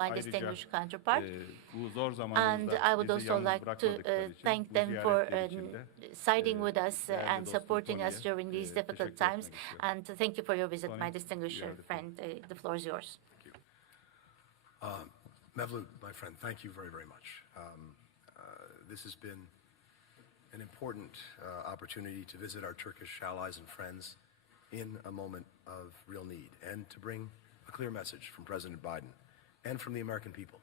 my Ayrıca distinguished counterpart. Bu zor And zamanımızda I would bizi also yalnız like to bırakmadıkları için thank bu them for ziyaretleri için de siding with us değerli and dostum supporting us Tony'ye during these difficult teşekkür times. etmek istiyorum. And thank you for your visit, Tony, my distinguished you have the floor. friend. The floor is yours. Mevlut, my friend, thank you very, very much. This has been an important opportunity to visit our Turkish allies and friends in a moment of real need and to bring a clear message from President Biden and from the American people.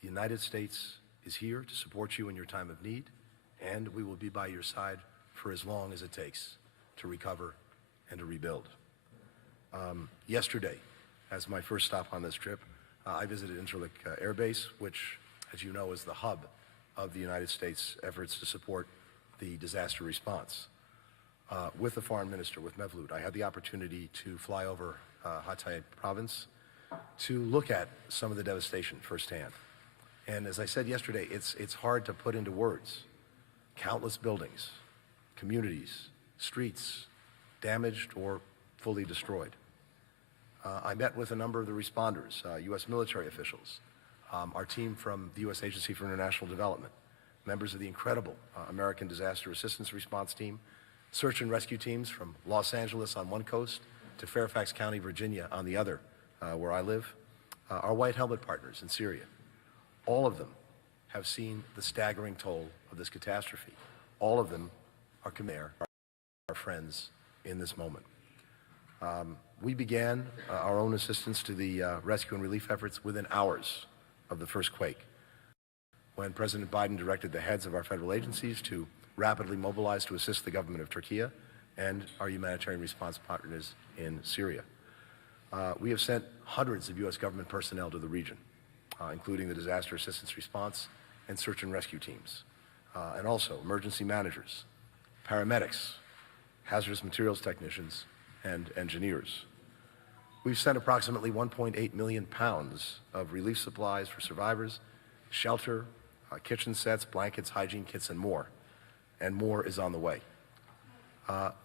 The United States is here to support you in your time of need, and we will be by your side for as long as it takes to recover and to rebuild. Yesterday, as my first stop on this trip, I visited Incirlik Air Base, which, as you know, is the hub of the United States' efforts to support the disaster response. With the foreign minister, with Mevlut, I had the opportunity to fly over Hatay province to look at some of the devastation firsthand. And as I said yesterday, it's hard to put into words. Countless buildings, communities, streets, damaged or fully destroyed. I met with a number of the responders, U.S. military officials, our team from the U.S. Agency for International Development, members of the incredible American Disaster Assistance Response Team, search and rescue teams from Los Angeles on one coast to Fairfax County, Virginia on the other, where I live, our White Helmet partners in Syria. All of them have seen the staggering toll of this catastrophe. All of them are our friends in this moment. We began our own assistance to the rescue and relief efforts within hours of the first quake, when President Biden directed the heads of our federal agencies to rapidly mobilize to assist the government of Turkey and our humanitarian response partners in Syria. We have sent hundreds of U.S. government personnel to the region, including the disaster assistance response and search and rescue teams, and also emergency managers, paramedics, hazardous materials technicians, and engineers. We've sent approximately 1.8 million pounds of relief supplies for survivors, shelter, kitchen sets, blankets, hygiene kits, and more is on the way.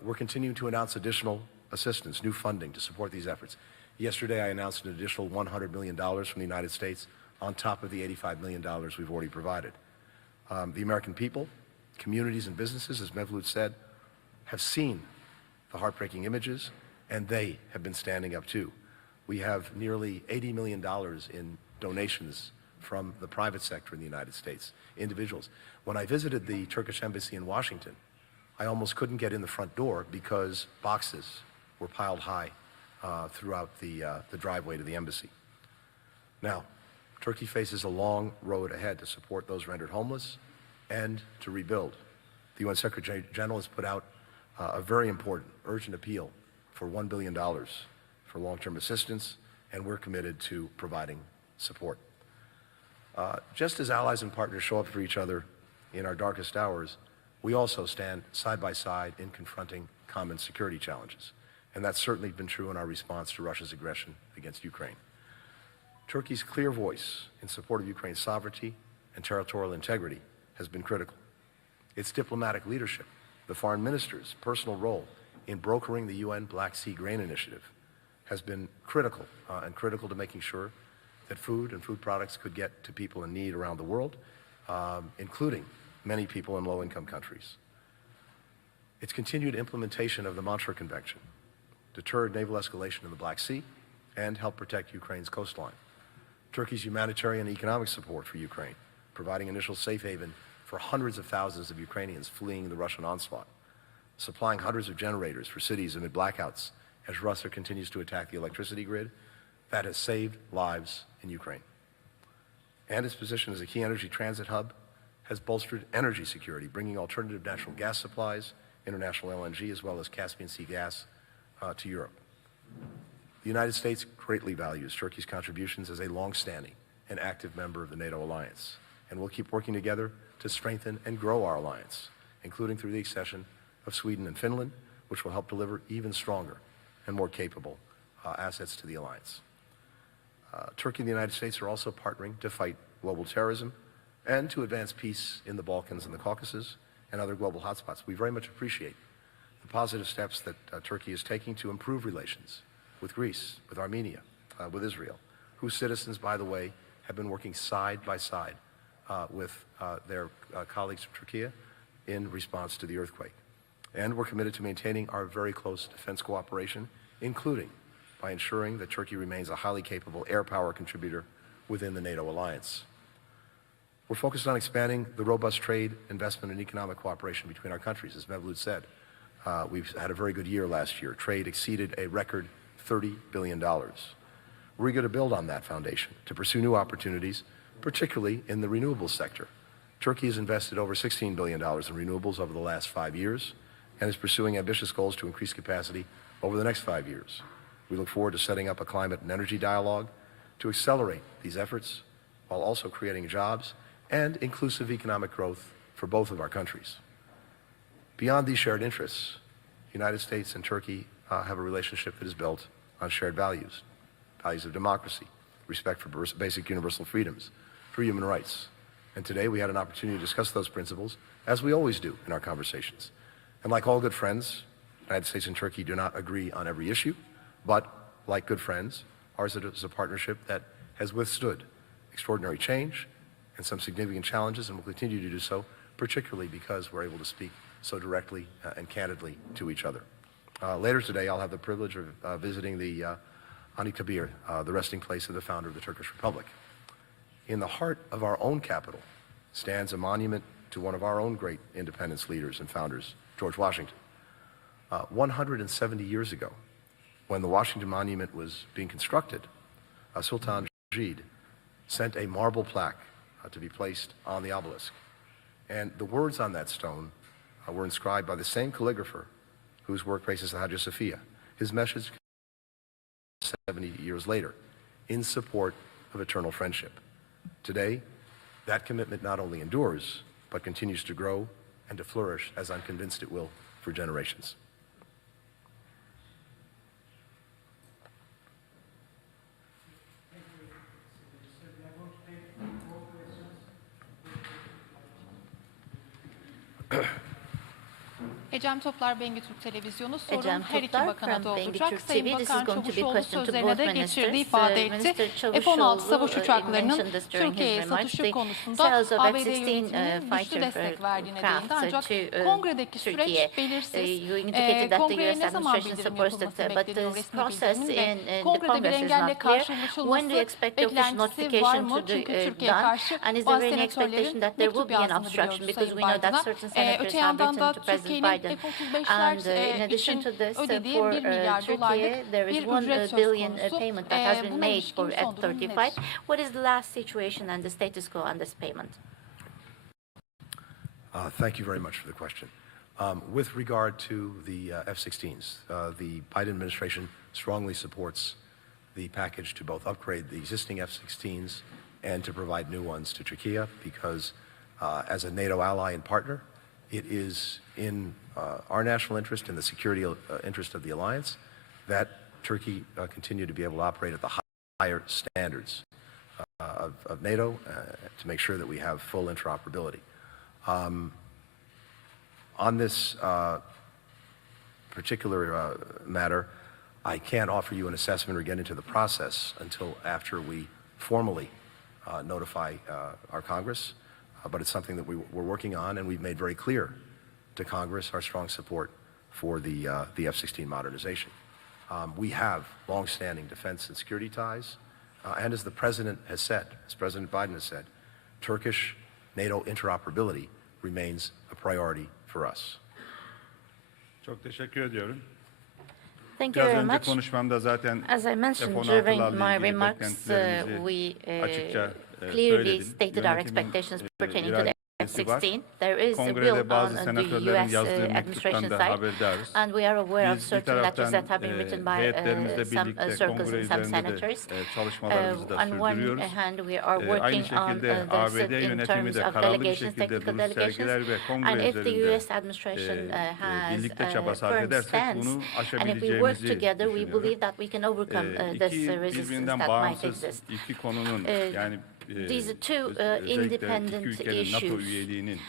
We're continuing to announce additional assistance, new funding to support these efforts. Yesterday, I announced an additional $100 million from the United States on top of the $85 million we've already provided. The American people, communities, and businesses, as Mevlut said, have seen the heartbreaking images, and they have been standing up too. We have nearly $80 million in donations from the private sector in the United States, individuals. When I visited the Turkish embassy in Washington, I almost couldn't get in the front door because boxes were piled high throughout the driveway to the embassy. Now, Turkey faces a long road ahead to support those rendered homeless and to rebuild. The UN Secretary General has put out a very important, urgent appeal for $1 billion for long-term assistance, and we're committed to providing support. Just as allies and partners show up for each other in our darkest hours, we also stand side by side in confronting common security challenges. And that's certainly been true in our response to Russia's aggression against Ukraine. Turkey's clear voice in support of Ukraine's sovereignty and territorial integrity has been critical. Its diplomatic leadership, the foreign minister's personal role in brokering the UN Black Sea Grain Initiative has been critical, and critical to making sure that food and food products could get to people in need around the world, including many people in low-income countries. Its continued implementation of the Montreux Convention deterred naval escalation in the Black Sea and helped protect Ukraine's coastline. Turkey's humanitarian and economic support for Ukraine, providing initial safe haven for hundreds of thousands of Ukrainians fleeing the Russian onslaught, supplying hundreds of generators for cities amid blackouts as Russia continues to attack the electricity grid, that has saved lives in Ukraine. And its position as a key energy transit hub has bolstered energy security, bringing alternative natural gas supplies, international LNG, as well as Caspian Sea gas to Europe. The United States greatly values Turkey's contributions as a long-standing and active member of the NATO alliance, and we'll keep working together to strengthen and grow our alliance, including through the accession of Sweden and Finland, which will help deliver even stronger and more capable assets to the alliance. Turkey and the United States are also partnering to fight global terrorism and to advance peace in the Balkans and the Caucasus and other global hotspots. We very much appreciate the positive steps that Turkey is taking to improve relations with Greece, with Armenia, with Israel, whose citizens, by the way, have been working side by side with their colleagues from Turkey in response to the earthquake. And we're committed to maintaining our very close defense cooperation, including by ensuring that Turkey remains a highly capable air power contributor within the NATO alliance. We're focused on expanding the robust trade, investment, and economic cooperation between our countries. As Mevlut said, we've had a very good year last year. Trade exceeded a record $30 billion. We're eager to build on that foundation to pursue new opportunities, particularly in the renewables sector. Turkey has invested over $16 billion in renewables over the last 5 years and is pursuing ambitious goals to increase capacity over the next 5 years. We look forward to setting up a climate and energy dialogue to accelerate these efforts while also creating jobs and inclusive economic growth for both of our countries. Beyond these shared interests, the United States and Turkey have a relationship that is built on shared values, values of democracy, respect for basic universal freedoms, for human rights. And today we had an opportunity to discuss those principles, as we always do in our conversations. And like all good friends, the United States and Turkey do not agree on every issue, but like good friends, ours is a partnership that has withstood extraordinary change and some significant challenges, and will continue to do so, particularly because we're able to speak so directly and candidly to each other. Later today, I'll have the privilege of visiting the Anıtkabir, the resting place of the founder of the Turkish Republic. In the heart of our own capital stands a monument to one of our own great independence leaders and founders, George Washington. 170 years ago, when the Washington Monument was being constructed, Sultan Rashid sent a marble plaque to be placed on the obelisk. And the words on that stone were inscribed by the same calligrapher whose work graces the Hagia Sophia. His message 70 years later, in support of eternal friendship. Today, that commitment not only endures, but continues to grow and to flourish, as I'm convinced it will, for generations. Ecem Toplar, Bengü Türk Televizyonu. Sorun Ecem her iki Toplar bakana da from Bengü olacak. Türk Sayın TV. This is Bakan going to be Çavuşoğlu question to sözlerine both de ministers. geçirdiği ifade etti. Minister F-16 Çavuşoğlu savaş uçaklarının mentioned this during his Türkiye'ye remarks. satışı The konusunda sales of ABD F-16 yönetiminin güçlü fighter destek verdiğine değindi. crafts Ancak to kongredeki Turkey. süreç belirsiz. You indicated that the Kongreye US ne zaman administration bildirim supports yapılması it, but bekleniyor this resmi process bildirimin in ve the kongrede bir Congress is engelle not clear. When do karşılaşılması you expect the official beklentisi var notification mı? to be Çünkü Türkiye'ye done? karşı And is bazı there any expectation senatörlerin that there will mektup be an yazdığını obstruction? biliyoruz Because Sayın we know that Biden'a. certain senators Öte have yandan written da to President Türkiye'nin Biden. F-35'ler And in addition için to this, ödediği for 1 milyar Turkey, dolarlık there is bir 1 ücret söz billion konusu. payment that has been Buna made ilişkin for son durum F-35. nedir? What is the last situation and the status quo on this payment? Thank you very much for the question. With regard to the F-16s, the Biden administration strongly supports the package to both upgrade the existing F-16s and to provide new ones to Turkey, because as a NATO ally and partner, it is in our national interest and the security interest of the alliance that Turkey continue to be able to operate at the higher standards of NATO to make sure that we have full interoperability. On this particular matter, I can't offer you an assessment or get into the process until after we formally notify our Congress, but it's something that we're working on, and we've made very clear to Congress our strong support for the F-16 modernization. We have long-standing defense and security ties, and as the President has said, as President Biden has said, Turkish-NATO interoperability remains a priority for us. Çok teşekkür ediyorum. Thank you Biraz very önce much. konuşmamda zaten As I mentioned F-16'larla during my ilgili remarks, beklentilerimizi açıkça clearly söyledim. stated our Yönetimin expectations pertaining to the iradesi var. F-16. There is a will Kongrede on bazı the senatörlerin US yazdığı administration mektuptan da side, haberdarız. and we are aware of Biz bir certain letters that taraftan have been written by heyetlerimizle some birlikte circles kongre and some üzerinde senators. de çalışmalarımızı da On one sürdürüyoruz. hand, we are Aynı working on şekilde this ABD in yönetimi terms de of kararlı bir delegations, şekilde technical duruş delegations, sergiler ve and kongre if the üzerinde US administration has birlikte a çaba sarf firm edersek stance, bunu and if we work aşabileceğimizi together, we düşünüyorum. believe that we can overcome this İki resistance birbirinden that might bağımsız exist. iki konunun yani These two özellikle iki independent ülkenin NATO issues üyeliğinin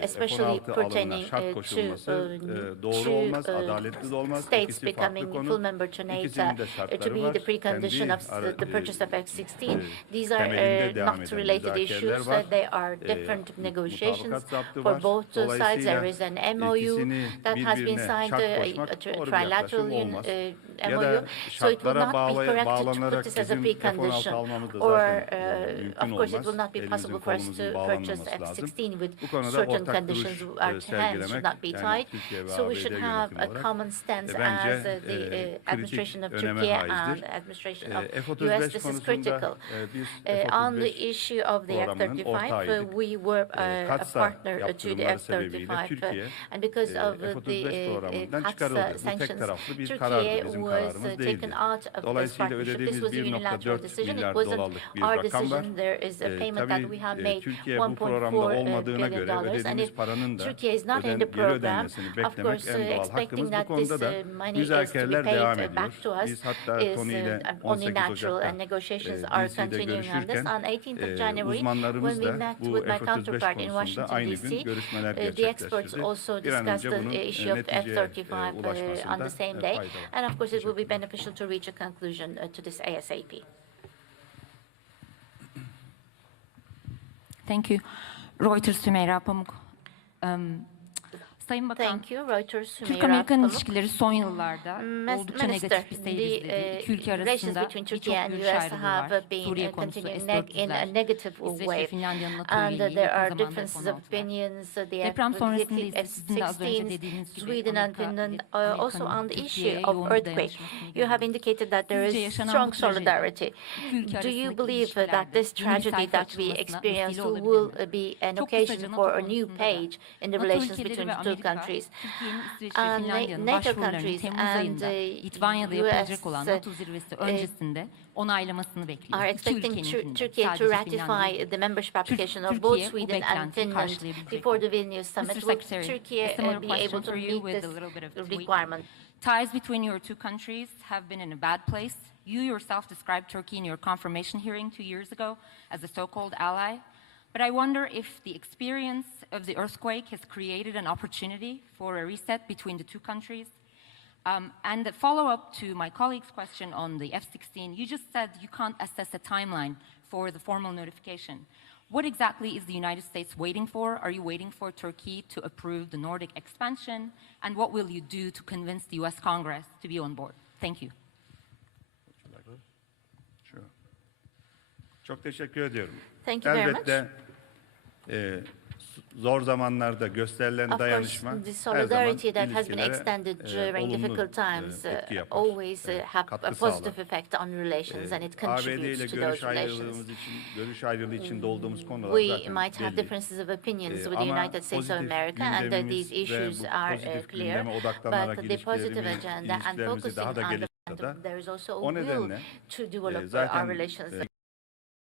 especially F-16 alımına pertaining şart koşulması doğru olmaz, adaletli de olmaz. states İkisi farklı becoming konu. full member to NATO İkisinin de to şartları be var. the precondition of the purchase of F-16. These are temelinde devam not eden related müzakereler issues. var. They are different negotiations Mutabakat zaptı for var. both sides. Dolayısıyla There is an MOU ikisini that has been birbirine signed, şart a koşmak doğru bir trilateral yaklaşım olmaz. Ya MOU. da So it will şartlara not be correct to put bağlanarak this as a bizim F-16 precondition. almamız da Or, zaten mümkün of course, it olmaz. will not be Elimizin possible for us to kolumuzun purchase bağlanmaması lazım. F-16 with Bu konuda certain ortak conditions. duruş Our hands should sergilemek, not be yani tied. Türkiye ve So we ABD should have yönetimi a olarak common stance bence as the administration of kritik öneme Turkey and haizdir. administration of F-35 US. This is critical. konusunda biz On the F-35 issue of the programının F-35, ortağıydık. we were a Katsa partner to the yaptırımları sebebiyle F-35, Türkiye and because of F-35 the programından Katsa çıkarıldı. Bu tek sanctions, taraflı bir Turkey karardı, bizim was kararımız taken değildi. out of this Dolayısıyla partnership. This ödediğimiz was a unilateral 1,4 decision. It milyar wasn't dolarlık bir our rakam var. decision. There is a payment that we have Tabii made Türkiye bu programda $1.4 olmadığına billion, göre and ödediğimiz if paranın da Turkey is not in the geri program, ödenmesini of beklemek course, en doğal expecting hakkımız. Bu that this konuda da money is to be müzakereler devam paid ediyor. back to us Biz hatta is Tony ile only 18 natural, Ocak'ta and negotiations are DC'de continuing on this. görüşürken On 18th of January, when uzmanlarımız we da met bu with my F-35 counterpart in konusunda Washington, aynı gün D.C., görüşmeler the experts gerçekleştirdi. also Bir an discussed önce bunun the issue of neticeye F-35 on the ulaşmasında same day, fayda var. and of course it will be beneficial to reach a conclusion to this ASAP. Thank you. Reuters Sümeyra Pamuk. Sayın Bakan, Thank you, Reuters. Sümeyra Türk-Amerikan Pamuk. ilişkileri son yıllarda oldukça Minister, negatif bir seyir izledi. İki ülke relations arasında between Turkey birçok and görüş US ayrılığı have var. been Suriye konusu, continuing in a S-400'ler, negative İsveç ve way. Finlandiya'nın NATO And üyeliği, there yakın are zamanda differences F-16'lar. of opinions. The Deprem sonrasında ise sizin de az önce F-16s, dediğiniz gibi Sweden and Amerika, Finland, Amerika'nın also on the issue Türkiye'ye of yoğun bir earthquake. dayanışmasını You have görüyoruz. indicated that there Sizce is yaşanan strong bu trajedi, solidarity. iki ülke Do you arasındaki believe that ilişkilerde this yeni bir tragedy sayfa that we açılmasına experienced vesile olabilir will mi? be an Çok occasion kısaca for NATO a new konusunda da page in the NATO relations ülkeleri between ve the two Amerika, countries? Türkiye'nin İsveç ve And Finlandiya'nın NATO başvurularını countries Temmuz and ayında Litvanya'da yapılacak olan NATO zirvesi öncesinde onaylamasını bekliyor. Are İki expecting ülkenin Turkey to sadece ratify Finlandiya. the membership application of both Türkiye bu Sweden and beklentiyi Finland karşılayabilecek before mi? the Vilnius summit. Mr. Will Secretary, Turkey a similar be question able to for you meet with this a little bit of tweak. requirement? Ties between your two countries have been in a bad place. You yourself described Turkey in your confirmation hearing 2 years ago as a so-called ally. But I wonder if the experience of the earthquake has created an opportunity for a reset between the two countries. And the follow-up to my colleague's question on the F-16, you just said you can't assess a timeline for the formal notification. What exactly is the United States waiting for? Are you waiting for Turkey to approve the Nordic expansion? And what will you do to convince the US Congress to be on board? Thank you. Sure. Çok teşekkür ediyorum. Thank you very Elbette zor zamanlarda gösterilen Of dayanışma course, the her zaman solidarity that has been ilişkilere extended during olumlu difficult times etki yapar, always have katkı a sağlar. positive effect on relations, and it ABD ile contributes to görüş those relations. ayrılığımız için, görüş ayrılığı içinde olduğumuz konular We zaten might have belli. differences of opinions with the Ama United States of pozitif America, and gündemimiz these issues ve bu are pozitif clear. gündeme odaklanarak But the positive agenda and ilişkilerimizi focusing daha da on the geliştirmede there is also a o will nedenle to develop zaten our relations.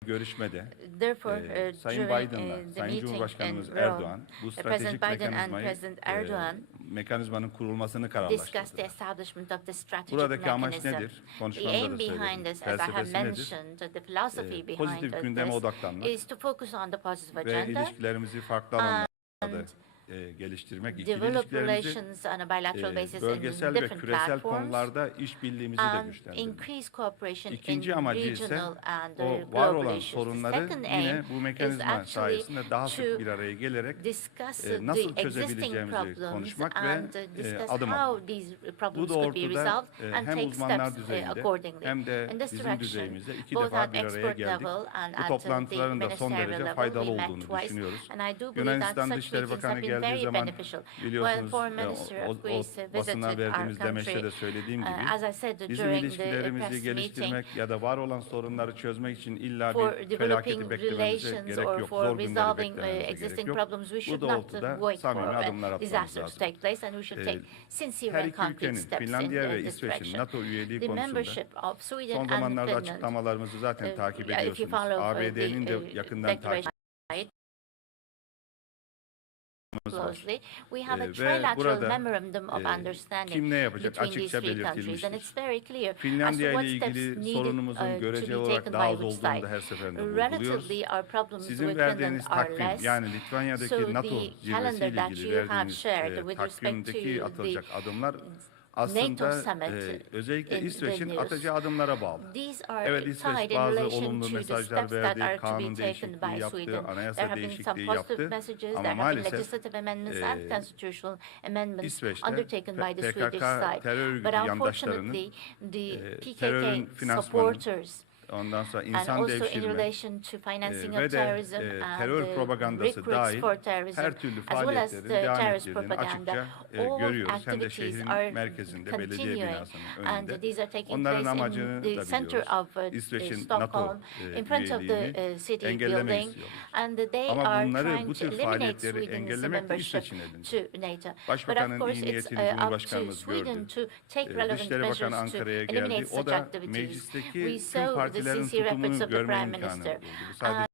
görüşmede Therefore, Sayın during Biden'la the Sayın meeting Cumhurbaşkanımız in Rome, Erdoğan bu President stratejik Biden and President Erdoğan mekanizmanın kurulmasını discussed the kararlaştırdı. establishment of the strategic Buradaki amaç mechanism. nedir? The Konuşmamda aim da behind söyledim. this, as I have Felsefesi nedir? mentioned, the philosophy behind Pozitif gündeme this odaklanmak is to focus on the positive ve agenda ilişkilerimizi farklı alanlarda geliştirmek, ikili develop ilişkilerimizi relations on a bilateral basis in bölgesel ve different küresel platforms, konularda işbirliğimizi de and güçlendirmek. increase cooperation in İkinci amacı ise regional and o var global olan issues. The sorunları second yine aim bu is mekanizma actually sayesinde daha to sık bir araya gelerek discuss nasıl the existing çözebileceğimizi problems konuşmak ve and discuss adım how atmak. these Bu problems could be doğrultuda resolved and hem take uzmanlar steps düzeyinde accordingly. hem de In this bizim direction, düzeyimizde iki both defa at bir araya expert geldik. level and Bu at toplantıların the da son ministerial derece level faydalı we met olduğunu twice, düşünüyoruz. and I do believe that Yunanistan such Dışişleri meetings Bakanı have been geldiği very zaman beneficial. When biliyorsunuz Foreign Minister of Greece basına visited our verdiğimiz demeçte country, de söylediğim gibi as I said bizim during the ilişkilerimizi press geliştirmek meeting, ya da var olan sorunları çözmek için illa for bir felaketi developing beklememize relations gerek or yok. for Zor günleri resolving beklememize gerek existing yok. problems, we Bu should not doğrultuda wait for samimi adımlar a atmamız disaster to lazım. take place, and we should take sincere Her and iki concrete ülkenin steps in Finlandiya ve this İsveç'in direction. NATO üyeliği The konusunda membership of Sweden son and zamanlarda Finland, açıklamalarımızı zaten takip if you ediyorsunuz. follow ABD'nin de the yakından takip declaration closely. We have a Ve trilateral burada memorandum of understanding kim ne yapacak between these açıkça three countries, and belirtilmiştir. it's very clear as to Finlandiya what ile steps ilgili needed sorunumuzun to göreceli be olarak taken daha by az which olduğunu side. da her seferinde vurguluyoruz. Relatively, our problems Sizin with Finland verdiğiniz are takvim less. yani Litvanya'daki So NATO the calendar zirvesiyle that ilgili you have verdiğiniz shared with respect takvimdeki to atılacak the adımlar NATO aslında summit özellikle in the İsveç'in news. atacağı adımlara bağlı. These are Evet tied İsveç in bazı relation olumlu to the mesajlar steps that verdi, are to be kanun taken değişikliği by yaptı, Sweden. There anayasa have been some değişikliği positive yaptı messages, ama there have been maalesef legislative amendments and constitutional amendments İsveç'te undertaken by the Swedish PKK side. terör örgütü But yandaşlarının unfortunately, the terörün PKK finansmanı, supporters ondan sonra and insan also in devşirme relation to financing ve of de terrorism terör and propagandası recruits dahil for terrorism, her türlü as well as faaliyetlerin the devam terrorist ettirdiğini propaganda, açıkça all görüyoruz. Hem de activities şehrin are merkezinde, belediye continuing, binasının and önünde. these are taking Onların place amacını in the da center biliyoruz. of İsveç'in NATO Stockholm, in front of the üyeliğini city engellemeyi building, istiyorlar. and they Ama are bunları, trying bu to tür eliminate faaliyetleri Sweden's engellemek de membership İsveç'in elinde. to NATO. But of Başbakanın course, iyi it's niyetini up to Cumhurbaşkanımız Sweden gördü. to take relevant Dışişleri measures Bakanı to Ankara'ya eliminate geldi. O such da activities. meclisteki We tüm saw the partilerin sincere efforts tutumunu of the görme Prime imkanı Minister. buldu. Bu sadece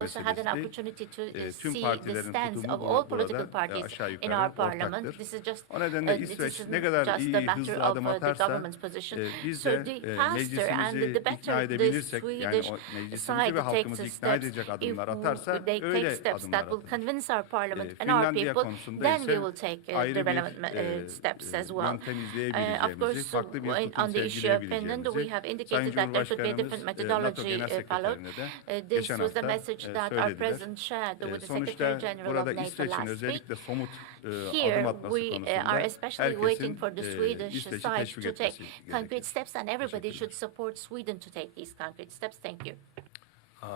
We also had an meselesi değil. opportunity to Tüm see the partilerin stance tutumu of all political burada parties aşağı in yukarı our parliament. ortaktır. This is just O nedenle this İsveç is ne kadar just a iyi, matter hızlı of adım the atarsa government's position. biz So de the faster and meclisimizi the ikna better the edebilirsek, yani Swedish o meclisimizi side ve takes halkımızı the ikna steps, edecek if adımlar atarsa they take öyle steps adımlar that will atılır. convince our parliament and our Finlandiya people, konusunda then we ise will take ayrı the bir relevant steps as well. yöntem Of izleyebileceğimizi, course, farklı bir tutum on the issue of Finland, we sergileyebileceğimizi have Sayın indicated that there should be a different Cumhurbaşkanımız NATO methodology Genel followed. Sekreterine de This geçen was the hafta message that our söylediler. president shared with the Secretary Sonuçta General of burada NATO İsveç'in last week. özellikle somut adım Here, atması we konusunda are especially waiting herkesin for the Swedish İsveç'i side teşvik to take etmesi concrete gerekir. steps, and everybody should support Sweden to take these concrete steps. Thank you.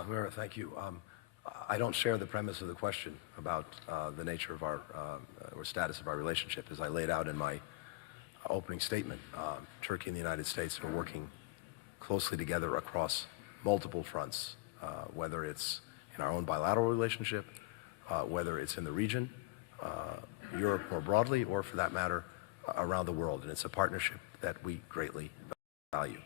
Mira, thank you. I don't share the premise of the question about the nature of our or status of our relationship. As I laid out in my opening statement, Turkey and the United States are working closely together across multiple fronts, whether it's in our own bilateral relationship, whether it's in the region, Europe more broadly, or for that matter, around the world. And it's a partnership that we greatly value.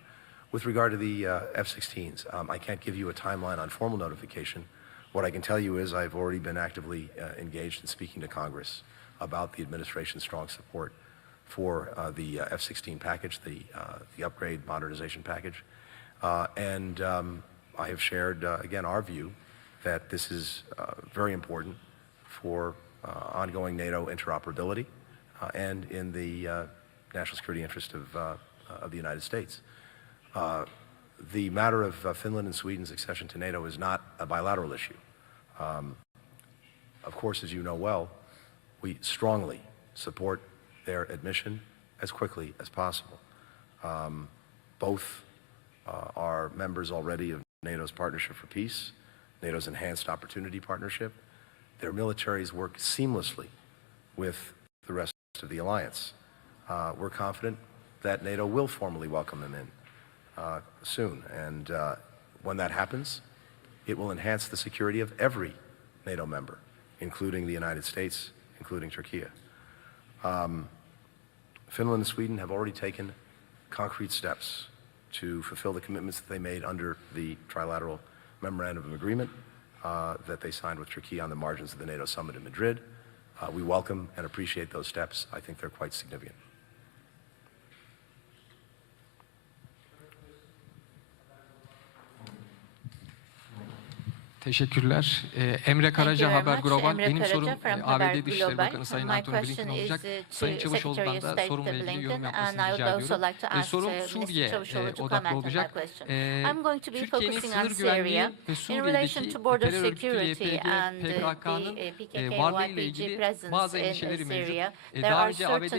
With regard to the F-16s, I can't give you a timeline on formal notification. What I can tell you is I've already been actively engaged in speaking to Congress about the administration's strong support for the F-16 package, the upgrade modernization package. And I have shared, again, our view that this is very important for ongoing NATO interoperability and in the national security interest of the United States. The matter of Finland and Sweden's accession to NATO is not a bilateral issue. Of course, as you know well, we strongly support their admission as quickly as possible. Both are members already of NATO's Partnership for Peace, NATO's Enhanced Opportunity Partnership. Their militaries work seamlessly with the rest of the alliance. We're confident that NATO will formally welcome them in soon, and when that happens, it will enhance the security of every NATO member, including the United States, including Turkey. Finland and Sweden have already taken concrete steps to fulfill the commitments that they made under the trilateral memorandum of agreement that they signed with Turkey on the margins of the NATO summit in Madrid. We welcome and appreciate those steps. I think they're quite significant. Teşekkürler. Emre Karaca, very Haber much. Global. Emre Benim Karaca sorum from ABD Haber Dışişleri Global. Bakanı Sayın My Antony question Blinken is olacak. to Sayın Çavuşoğlu'ndan Secretary of da State sorumla ilgili Blinken, yorum and yapmasını I would rica also ediyorum. like to ask Sorum Mr. Suriye Çavuşoğlu to odaklı comment on my olacak. question. I'm going to be Türkiye'nin focusing on sınır güvenliği Syria ve in relation Suriye'deki to border terör örgütü security YPG, and PKK'nın the varlığı ile PKK-YPG ilgili presence bazı in endişeleri mevcut. Syria. There Daha are önce ABD certain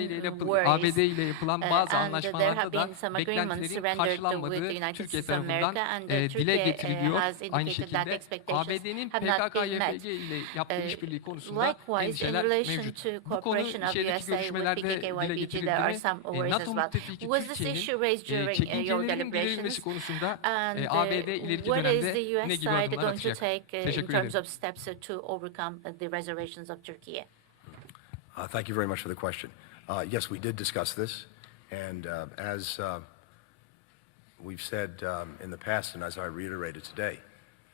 ile yapılan bazı and there anlaşmalarda have da been some agreements beklentilerin surrendered with the karşılanmadığı United Türkiye States of tarafından America, and dile Turkey getiriliyor. has Aynı indicated that şekilde expectations ABD'nin have not been met. PKK-YPG ile yaptığı işbirliği konusunda Likewise, in endişeler relation mevcut. to Bu konu cooperation of içerideki USA with görüşmelerde dile PKK-YPG, there are getirildi some ve worries as NATO well. müttefiki Was this issue Türkiye'nin raised during your çekincelerinin deliberations? giderilmesi konusunda And ABD ileriki what is dönemde the ne US gibi side adımlar going to atacak? take in Teşekkür terms ederim. of steps to overcome the reservations of Turkey? Thank you very much for the question. Yes, we did discuss this, and as we've said in the past, and as I reiterated today,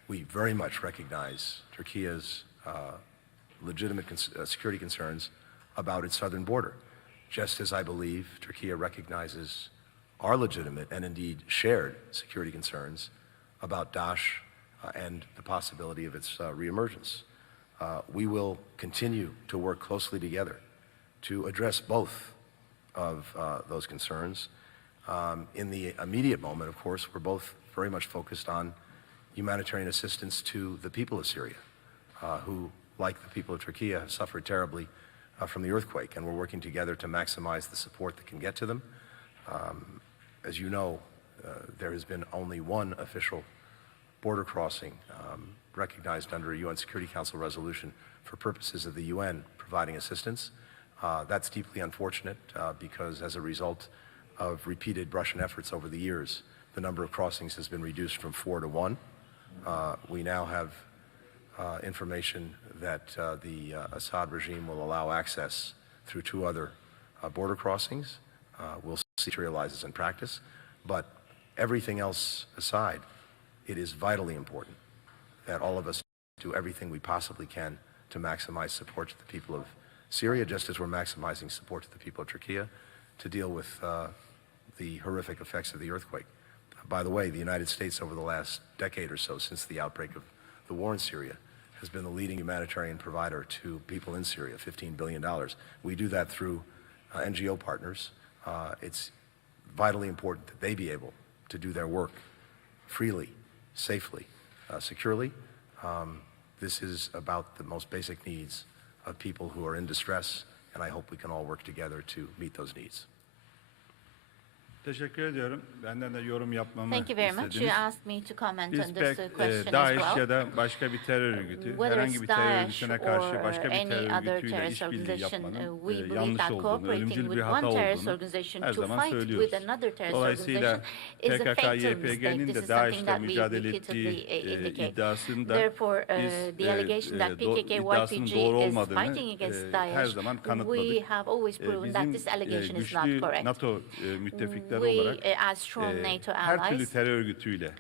we very much recognize Turkey's legitimate security concerns about its southern border, just as I believe Turkey recognizes our legitimate and indeed shared security concerns about Daesh and the possibility of its reemergence. We will continue to work closely together to address both of those concerns. In the immediate moment, of course, we're both very much focused on humanitarian assistance to the people of Syria, who, like the people of Turkey, have suffered terribly from the earthquake, and we're working together to maximize the support that can get to them. As you know, there has been only one official border crossing recognized under a UN Security Council resolution for purposes of the UN providing assistance. That's deeply unfortunate because as a result of repeated Russian efforts over the years, the number of crossings has been reduced from 4 to 1. We now have information that the Assad regime will allow access through 2 other border crossings. We'll see if it realizes in practice. But everything else aside, it is vitally important that all of us do everything we possibly can to maximize support to the people of Syria, just as we're maximizing support to the people of Turkey to deal with the horrific effects of the earthquake. By the way, the United States over the last decade or so, since the outbreak of the war in Syria, has been the leading humanitarian provider to people in Syria, $15 billion. We do that through NGO partners. It's vitally important that they be able to do their work freely, safely, securely. This is about the most basic needs of people who are in distress, and I hope we can all work together to meet those needs. Teşekkür ediyorum. Benden de yorum yapmamı Thank you very much. You istediniz. asked me to comment on Biz this pek question as DAEŞ well. ya da başka bir terör örgütü, Whether herhangi it's bir terör Daesh örgütüne karşı or başka bir any terör other örgütüyle terrorist işbirliği organization, yapmanın we believe yanlış that olduğunu, cooperating ölümcül with bir hata one terrorist olduğunu organization her to zaman fight söylüyoruz. with another terrorist Dolayısıyla organization is a PKK, fatal mistake. YPG'nin This de is something DAEŞ'le that we mücadele repeatedly ettiği indicate. iddiasında Therefore, biz the allegation that PKK, iddiasının YPG doğru is olmadığını fighting against her Daesh, zaman we kanıtladık. have always proven that Bizim this allegation is not güçlü correct. NATO müttefikleri We, olarak as strong NATO her türlü allies, terör örgütüyle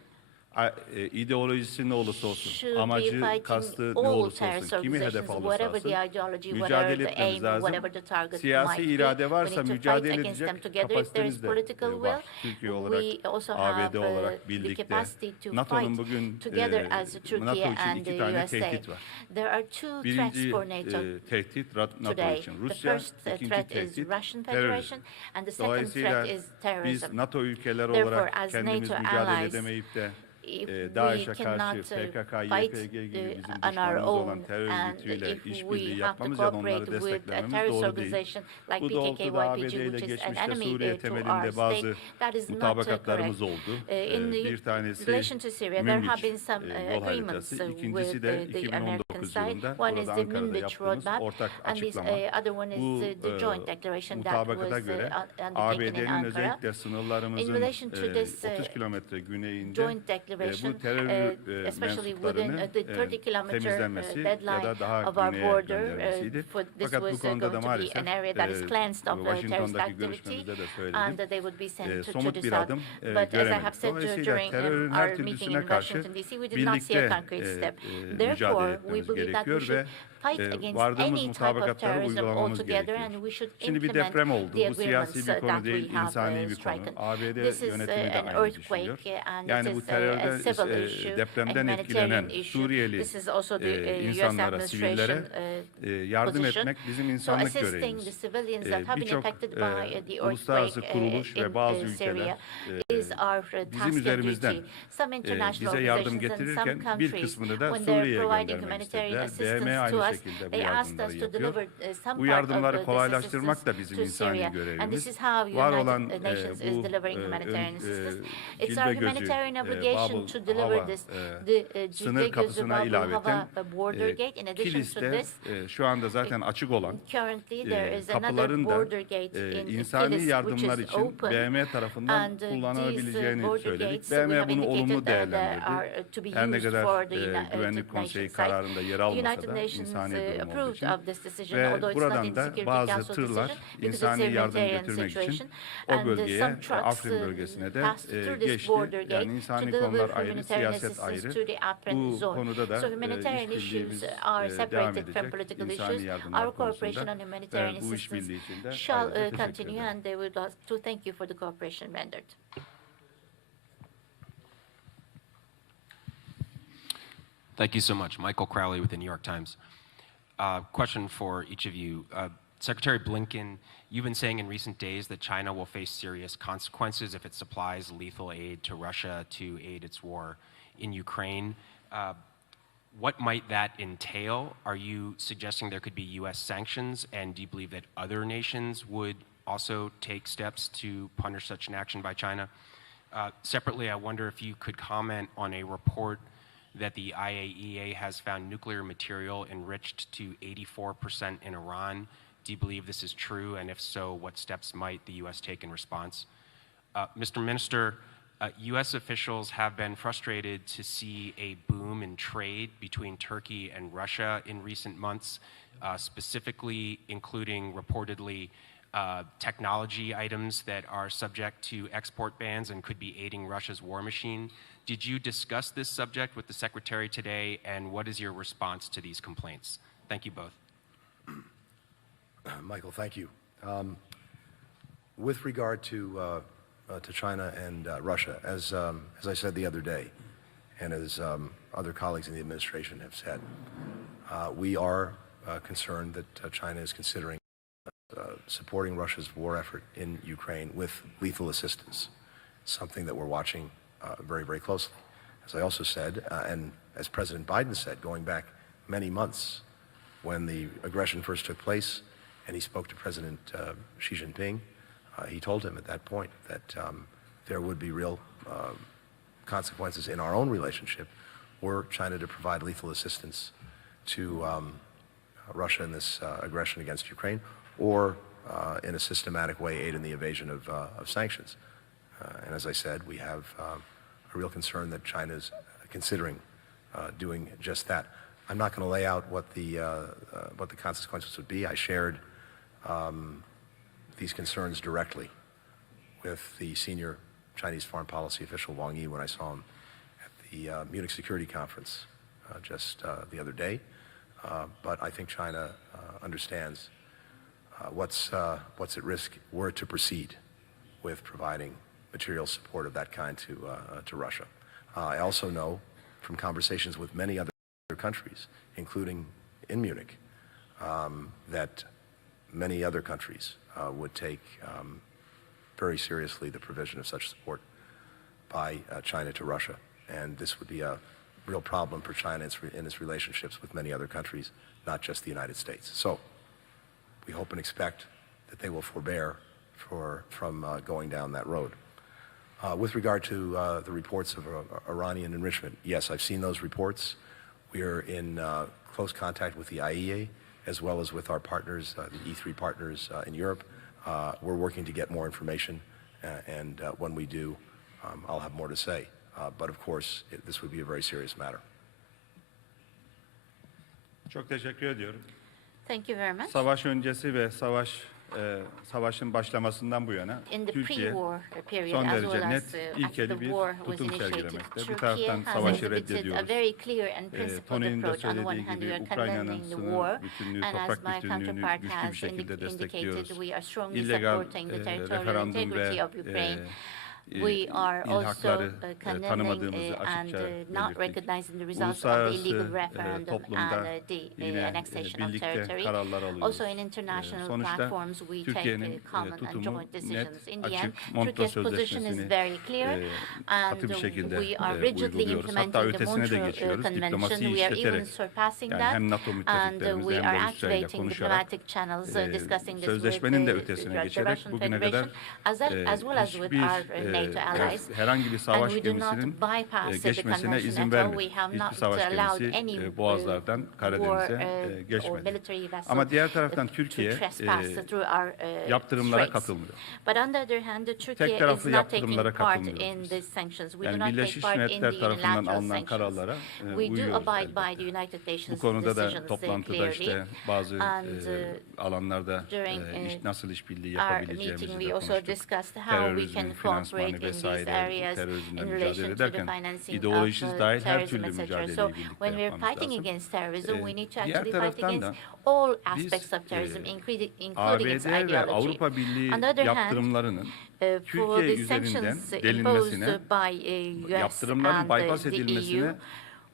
ideolojisi ne olursa olsun, should be amacı, fighting kastı ne all olursa terrorist olsun, kimi hedef organizations, alırsa whatever the alsın, ideology, whatever mücadele the etmemiz aim, lazım. whatever the target Siyasi might be. irade We varsa need to mücadele fight against them edecek together. If there is kapasitemiz de political will, var. Türkiye olarak, we also ABD have olarak the birlikte. capacity to NATO'nun fight bugün together as NATO Turkey için and 2 the tane USA. tehdit var. There are 2 threats Birinci for NATO tehdit NATO today. için The Rusya, first ikinci threat is tehdit Russian terörizm. Federation, and the second Dolayısıyla threat is biz terrorism. NATO ülkeleri Therefore, olarak as kendimiz NATO mücadele allies, edemeyip de if DAEŞ'e we karşı cannot PKK, fight YPG gibi bizim on our düşmanımız olan own, terör and örgütüyle if işbirliği we have to yapmamız ya da cooperate onları with a desteklememiz terrorist doğru değil. organization like Bu PKK, doğrultuda ABD YPG, ile which is an geçmişte enemy Suriye to our temelinde state, bazı that is not mutabakatlarımız correct. oldu. In Bir tanesi relation to Syria, there have been Münbiç some yol agreements haritası, with ikincisi de the American 2019 side. yılında One is burada the Ankara'da Münbiç yaptığımız roadmap, ortak and this açıklama. other one Bu is the joint declaration that mutabakata was göre undertaken in ABD'nin Ankara. özellikle In sınırlarımızın relation to this 30 kilometre güneyinde joint declaration, bu terör especially within mensuplarının the 30-kilometer temizlenmesi ya deadline da daha of our güneye border, gönderilmesiydi. this Fakat bu was konuda da going to be maalesef an area that is cleansed of terrorist Washington'daki activity, görüşmemizde de and söyledim. they would be sent to Somut the bir south. adım But as I göremedik. have said Dolayısıyla during terörün our her meeting türlüsüne in karşı Washington DC, we did not see a birlikte concrete step. mücadele Therefore, we etmemiz believe that we gerekiyor should ve fight against vardığımız any type of mutabakatları terrorism uygulamamız altogether, gerekiyor. and we should Şimdi bir implement deprem oldu. the Bu siyasi agreements bir konu that değil, we have insani bir konu. stricken. ABD This is yönetimi de an aynı düşünüyor. earthquake, and Yani this bu is a terörden, civil issue, a depremden humanitarian etkilenen issue. Suriyeli This is also the US insanlara, sivillere administration yardım position. etmek bizim So insanlık assisting the görevimiz. civilians that have been Birçok affected by the uluslararası earthquake kuruluş ve bazı in ülkeler Syria is our task bizim and üzerimizden duty. Some international bize yardım organizations and some getirirken bir countries, kısmını da when they're Suriye'ye providing göndermek humanitarian istediler. BM assistance to aynı us, şekilde bu they asked yardımları us to yapıyor. deliver some Bu part of yardımları this kolaylaştırmak assistance da bizim to insani Syria. And this görevimiz. is how Var United olan Nations is bu delivering humanitarian assistance. It's Cilve our Gözü, humanitarian obligation Babıl to deliver Hava, this. The sınır Cilve Gözü kapısına Babıl ilaveten Hava border gate. In addition to Kilis'te this, şu anda zaten açık olan currently there is another kapıların da border gate in insani Kilis, which yardımlar is için open. BM tarafından And kullanılabilmesi olabileceğini border söyledik. gates, we BM have bunu olumlu indicated that they değerlendirdi. are to be Her ne used kadar for the Güvenlik United Konseyi Nations side. kararında yer The almasa United da Nations insani durum olduğu approved için of this decision, ve although it's not in buradan the da Security bazı Council tırlar decision, because it's insani a yardım humanitarian götürmek için situation. o And bölgeye, some trucks Afrin bölgesine de pass through this geçti. border gate Yani to insani deliver konular ayrı, humanitarian siyaset assistance ayrı. to the Afrin Bu zone. konuda da So humanitarian işbirliğimiz issues are devam separated from edecek. political İnsani issues. yardımlar Our cooperation konusunda on humanitarian bu assistance işbirliği için de shall ayrıca teşekkür continue, ederim. and they would like to thank you for the cooperation rendered. Thank you so much. Michael Crowley with the New York Times. Question for each of you. Secretary Blinken, you've been saying in recent days that China will face serious consequences if it supplies lethal aid to Russia to aid its war in Ukraine. What might that entail? Are you suggesting there could be U.S. sanctions, and do you believe that other nations would also take steps to punish such an action by China? Separately, I wonder if you could comment on a report that the IAEA has found nuclear material enriched to 84% in Iran. Do you believe this is true? And if so, what steps might the U.S. take in response? Mr. Minister, U.S. officials have been frustrated to see a boom in trade between Turkey and Russia in recent months, specifically including reportedly technology items that are subject to export bans and could be aiding Russia's war machine. Did you discuss this subject with the Secretary today, and what is your response to these complaints? Thank you both. Michael, thank you. With regard to China and Russia, as I said the other day, and as other colleagues in the administration have said, we are concerned that China is considering supporting Russia's war effort in Ukraine with lethal assistance, something that we're watching very, very closely. As I also said, and as President Biden said, going back many months when the aggression first took place, and he spoke to President Xi Jinping, he told him at that point that there would be real consequences in our own relationship were China to provide lethal assistance to Russia in this aggression against Ukraine, or in a systematic way aid in the evasion of sanctions. And as I said, we have a real concern that China is considering doing just that. I'm not going to lay out what the consequences would be. I shared these concerns directly with the senior Chinese foreign policy official Wang Yi when I saw him at the Munich Security Conference just the other day. But I think China understands what's at risk were it to proceed with providing material support of that kind to Russia. I also know from conversations with many other countries, including in Munich, that many other countries would take very seriously the provision of such support by China to Russia. And this would be a real problem for China in its relationships with many other countries, not just the United States. So we hope and expect that they will forbear from going down that road. With regard to the reports of Iranian enrichment, yes, I've seen those reports. We are in close contact with the IAEA, as well as with our partners, the E3 partners in Europe. We're working to get more information, and when we do, I'll have more to say. But of course, this would be a very serious matter. Çok teşekkür ediyorum. Thank you very much. Savaş öncesi ve savaşın başlamasından bu yana In the Türkiye pre-war period, son as derece well net, as after ilkeli the bir war was tutum initiated, sergilemekte. Bir Turkey taraftan has savaşı exhibited a reddediyoruz. very clear and principled Tony'nin de approach. On the one söylediği hand, we gibi are Ukrayna'nın condemning the sınır war, bütünlüğü, and as toprak my bütünlüğünü counterpart güçlü bir has şekilde indicated, destekliyoruz. we are strongly İllegal supporting the territorial referandum integrity ve of Ukraine. We are il also hakları condemning tanımadığımızı and açıkça not belirttik. recognizing the results of the illegal Uluslararası referendum toplumda and the yine annexation of birlikte territory. kararlar alıyoruz. Also in international Sonuçta platforms, we take Türkiye'nin common and tutumu joint net, decisions. In the end, açık, Montreux Turkey's position is Sözleşmesi'ni very clear, and katı bir şekilde we are rigidly uyguluyoruz. Hatta implementing the ötesine de Montreux geçiyoruz. Convention. Diplomasiyi We are even işleterek, surpassing yani that, hem NATO and müttefiklerimizle we hem are de Rusya ile activating konuşarak diplomatic channels, discussing this with sözleşmenin de the ötesine Russian geçerek bugüne kadar Federation, as well as with hiçbir our NATO allies. herhangi bir savaş And we do not gemisinin bypass the geçmesine convention izin at all. vermedi. We have Hiçbir not savaş allowed gemisi any boğazlardan Karadeniz'e or geçmedi. military vessel Ama diğer taraftan Türkiye to trespass through our yaptırımlara straits. katılmıyor. But on the other hand, Turkey Tek is taraflı not taking yaptırımlara part katılmıyoruz in biz. these sanctions. We do Yani not take Birleşmiş part in Milletler the tarafından unilateral alınan sanctions. kararlara We do uyuyoruz abide elbette. by the United Bu Nations konuda da decisions toplantıda clearly. işte bazı And, alanlarda during, nasıl işbirliği our yapabileceğimizi meeting, de we also konuştuk. discussed how we Terörizmin can finansmanı cooperate in these vesaire, areas terörizmle in mücadele relation to the ederken financing ideolojisiz of dahil her terrorism, türlü etc. mücadeleyi So birlikte when we're yapmamız fighting lazım. against terrorism, we need to Diğer actually fight taraftan against da all biz, aspects of terrorism, including its ABD ve ideology. Avrupa Birliği On the other hand, yaptırımlarının for Türkiye the üzerinden sanctions imposed delinmesine, by US yaptırımların and bypass the edilmesine EU,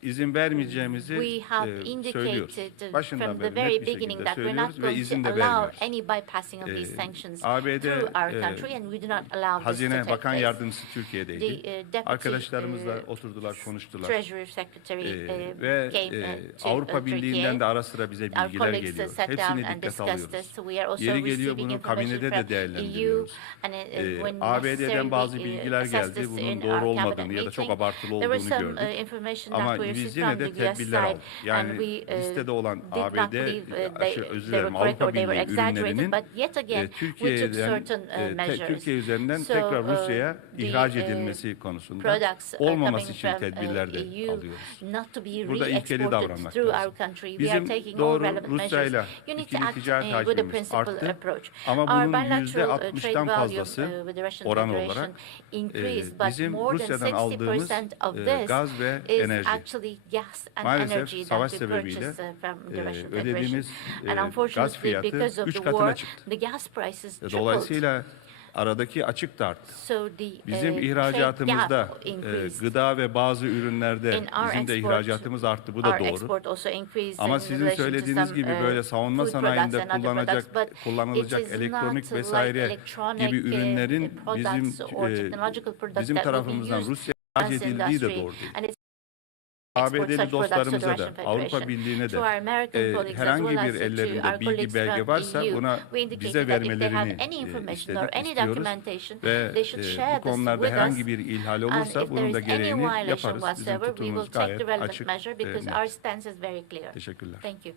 izin vermeyeceğimizi we have söylüyoruz. indicated Başından from beri the very net bir beginning şekilde that we're not söylüyoruz ve going to izin de allow vermiyoruz. any bypassing of these sanctions ABD through our country, and we do not allow this to Hazine take Bakan place. Yardımcısı Türkiye'deydi. The, deputy, Arkadaşlarımızla oturdular, konuştular. Treasury Secretary Ve came to Avrupa Birliği'nden Turkey. de ara sıra bize Our bilgiler colleagues geliyor. sat down Hepsini and dikkat discussed alıyoruz. this. We are also Yeri geliyor receiving bunu information kabinede de from EU, değerlendiriyoruz. and when ABD'den necessary, bazı we bilgiler assess geldi. this Bunun in doğru our olmadığını cabinet ya da çok meeting. abartılı There was olduğunu some gördük. information Ama that we biz received yine from de the US tedbirler side, aldık. Yani and we listede olan did not ABD, believe özür they dilerim, were correct Avrupa or they were Birliği exaggerated, ürünlerinin but yet again we took certain measures. Türkiye üzerinden So, tekrar Rusya'ya the, ihraç edilmesi konusunda products olmaması coming için from tedbirler de EU alıyoruz. not to be Burada ilkeli re-exported davranmak through lazım. our country. We are Bizim taking all doğru relevant measures. Rusya'yla You need to ikili act ticaret with a hacmimiz principled arttı. approach. Ama Our bunun bilateral trade %60'dan volume fazlası with the Russian oran Federation olarak increased, but bizim more than Rusya'dan aldığımız 60% of this gaz ve is enerji. actually gas and Maalesef energy savaş that we sebebiyle purchase from the Russian Federation. ödediğimiz And gaz unfortunately, fiyatı because of 3 the katına war, çıktı. the gas prices tripled. Dolayısıyla aradaki açık da arttı. So the Bizim trade ihracatımızda gap increased. gıda ve bazı ürünlerde In our bizim de export, ihracatımız arttı. Bu da our doğru. export also increased Ama in sizin relation to söylediğiniz some, gibi böyle savunma food sanayinde products and other products, but kullanılacak it is elektronik not vesaire like electronic, gibi ürünlerin products or technological products bizim that will be tarafımızdan used Rusya'ya ihraç as edildiği de industry. doğru değil. And it's ABD'li dostlarımıza da, Avrupa Birliği'ne de herhangi bir ellerinde bilgi belge varsa buna bize vermelerini istedik, istiyoruz ve bu konularda herhangi bir ihlal olursa bunun da gereğini yaparız. Bizim tutumumuz gayet açık ve net. Teşekkürler. Thank you.